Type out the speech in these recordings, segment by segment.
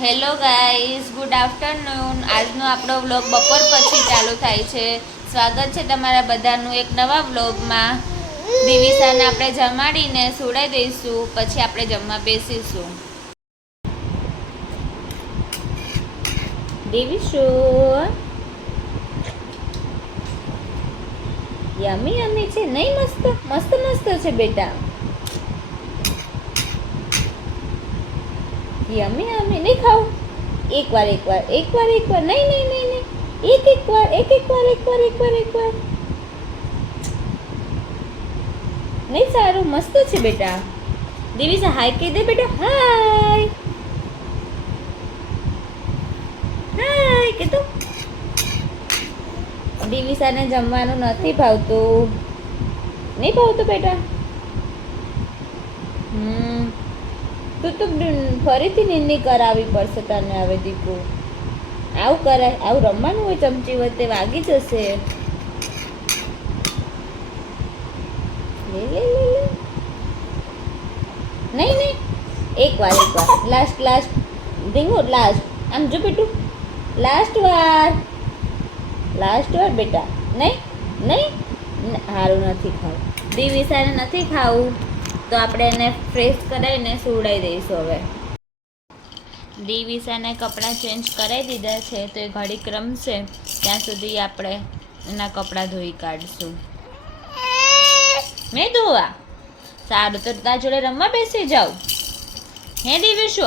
Hello guys, good afternoon. આજનો આપણો vlog બપોર પછી ચાલુ થાય છે. સ્વાગત છે તમારા બધાનું એક નવા વ્લોગમાં. દિવિસાને આપણે જમાડીને સુડાઈ દઈશું, પછી આપણે જમવા બેસીશું. દિવિશુ, યમી યમી છે નહીં? મસ્ત મસ્ત મસ્ત છે બેટા. યમી યમી નહીં ખાવ? એકવાર નહીં નહીં નહીં નહીં એકવાર નહીં. સારું મસ્ત છે બેટા. દિવિસા હાય કહી દે બેટા. હાય હાય કે તું. દિવિસાને જમવાનું નથી ભાવતું. નહીં ભાવતું બેટા? તું તો ફરીથી નિન્ની કરાવવી પડશે તને હવે દીકુ. આવું કરાય? આવું રમવાનું હોય? ચમચી વચ્ચે વાગી જશે. લે લે લે લે. નહીં નહીં એકવાર લાસ્ટ ધીંગો લાસ્ટ. આમ જો બેટું, લાસ્ટ વાર બેટા. નહીં નહીં સારું નથી ખાવું. દિવિસાને નથી ખાવું તો આપણે એને ફ્રેશ કરાવીને સુવડાવી દઈશું. હવે દિવિસાને કપડાં ચેન્જ કરાવી દીધા છે, તો એ ઘડીક રમશે ત્યાં સુધી આપણે એના કપડાં ધોઈ કાઢશું. મેં ધોવા? સારું, તો તારા જોડે રમવા બેસી જાઉં. હે દિવિશુ,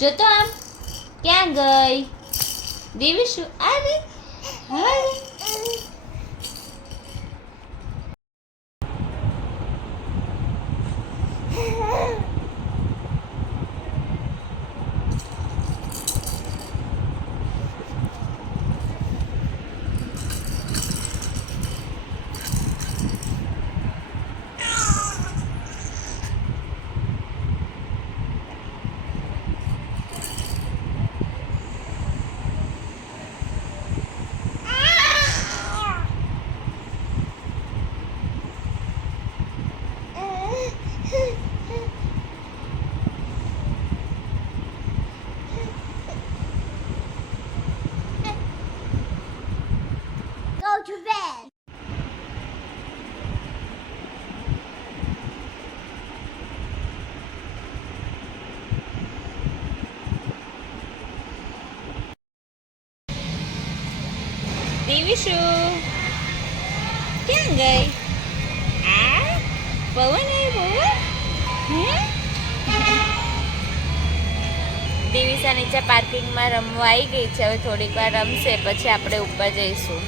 જો તો આમ ક્યાં ગઈ દિવિશુ? અરે હા. To bed. દિવિશુ ક્યાં ગઈ? આ પવન આવ્યો. દિવિસા નીચે પાર્કિંગમાં રમવા આવી ગઈ છે. હવે થોડીક વાર રમશે, પછી આપણે ઉપર જઈશું.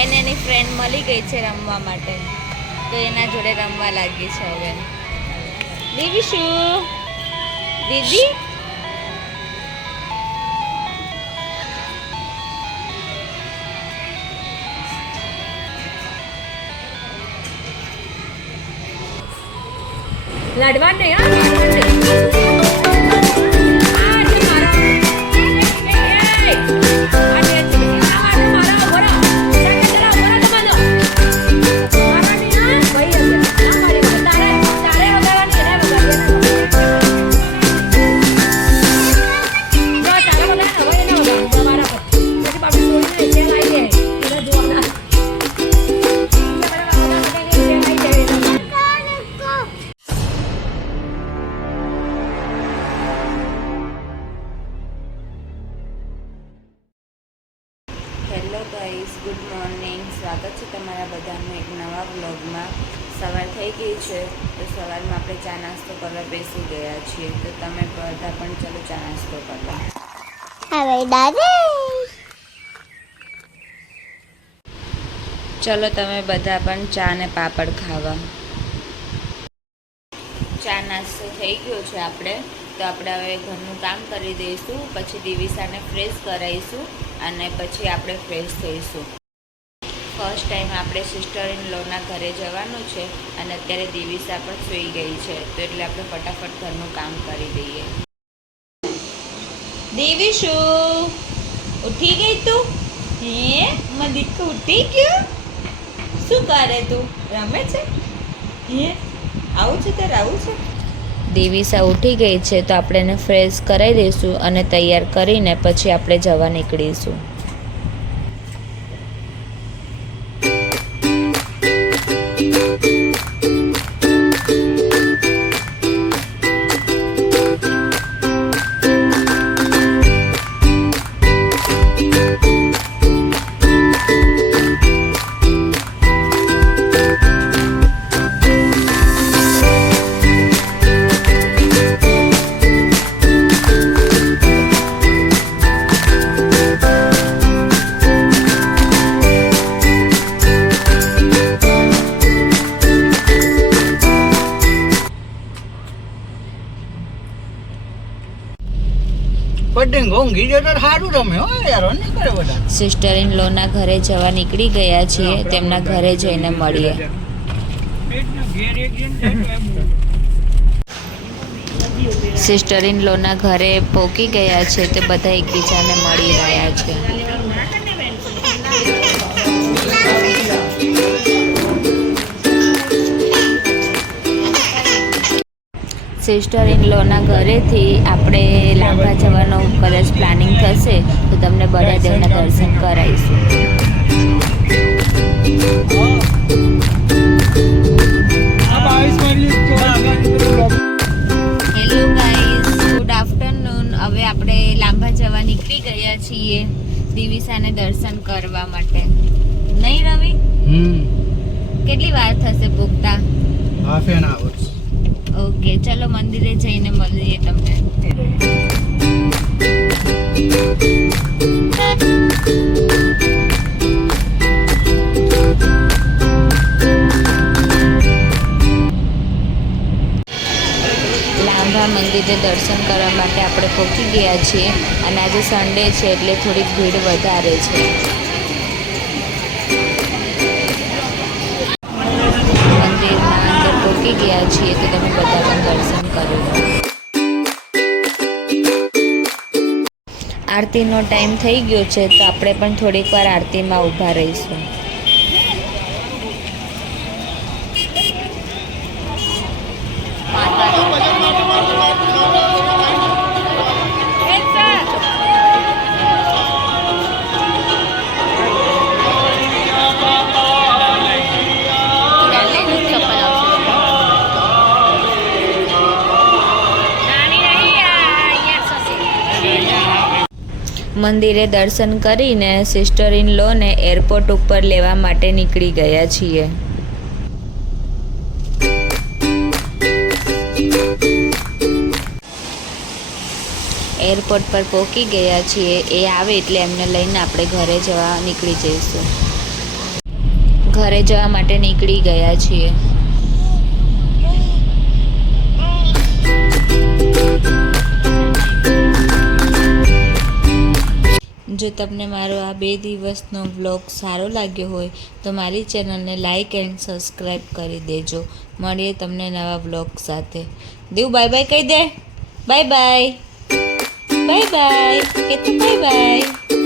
એને એની ફ્રેન્ડ મળી ગઈ છે રમવા માટે, તો એના જોડે રમવા લાગી છે. હવે દિવિશુ દીદી લડવા નહીં. Hello guys, good morning. સ્વાગત છે તમારા બધાનું એક નવા વ્લોગમાં. સવાર થઈ ગઈ છે, તો સવારમાં આપણે ચા નાસ્તો કરવા બેસી ગયા છીએ. તો તમે બધા પણ ચલો ચા નાસ્તો કરવા. હવે દાદી ચલો તમે બધા પણ ચા ને પાપડ ખાવા. ચા નાસ્તો થઈ ગયો છે આપણે. તો આપણે હવે ઘરનું કામ કરી દઈશું, પછી દિવિસાને ફ્રેશ કરાવીશું અને પછી આપણે ફ્રેશ થઈશું. ફર્સ્ટ ટાઈમ આપણે સિસ્ટર ઇન લોના ઘરે જવાનું છે અને અત્યારે દિવિસા પણ સૂઈ ગઈ છે, તો એટલે આપણે ફટાફટ ઘરનું કામ કરી દઈએ. દિવિશુ ઉઠી ગઈ તું? હે મદિક ઉઠી ગયો? શું કરે તું? રમે છે? હે આવું છે? તારે આવું છે? દિવિસા ઉઠી ગઈ છે તો આપણે એને ફ્રેશ કરાવી દઈશું અને તૈયાર કરીને પછી આપણે જવા નીકળીશું. સિસ્ટર ઇન લોના ઘરે જવા નીકળી ગયા છીએ. તેમના ઘરે જઈને મળીએ. સિસ્ટર ઇન લોના ઘરે પહોંચી ગયા છે તો બધા એકબીજાને મળી રહ્યા છે. સિસ્ટર ઇન લોના ઘરેથી આપણે લાંબા જવાનો કદાચ પ્લાનિંગ થશે તો તમને બળાદેવના દર્શન કરાવીશું. Hello guys, good afternoon. હવે આપણે લાંબા જવા નીકળી ગયા છીએ દિવિસાને દર્શન કરવા માટે. નહીં રવિ? કેટલી વાર થશે પૂગતા? Half an hours. ઓકે, ચલો મંદિરે જઈને મળીએ તમને. લાંબા મંદિરે દર્શન કરવા માટે આપણે પહોંચી ગયા છીએ અને આજે સન્ડે છે એટલે થોડીક ભીડ વધારે છે. મંદિરમાં અંદર પહોંચી ગયા છીએ તો તમે બધા પણ દર્શન કરી લો. આરતીનો ટાઈમ થઈ ગયો છે તો આપણે પણ થોડીક વાર આરતીમાં ઊભા રહીશું. મંદિરે દર્શન કરીને સિસ્ટર ઇન લોને એરપોર્ટ ઉપર લેવા માટે નીકળી ગયા છીએ. એરપોર્ટ પર પહોંચી ગયા છીએ. એ આવે એટલે એમને લઈને આપણે ઘરે જવા નીકળી જઈશું. ઘરે જવા માટે નીકળી ગયા છીએ. જો તમને મારો આ 2 દિવસનો વ્લોગ સારો લાગ્યો હોય તો મારી ચેનલને લાઈક એન્ડ સબસ્ક્રાઈબ કરી દેજો. મળીએ તમને નવા વ્લોગ સાથે. દેવ બાય બાય કહી દે. Bye bye. Bye bye. કે તો બાય બાય.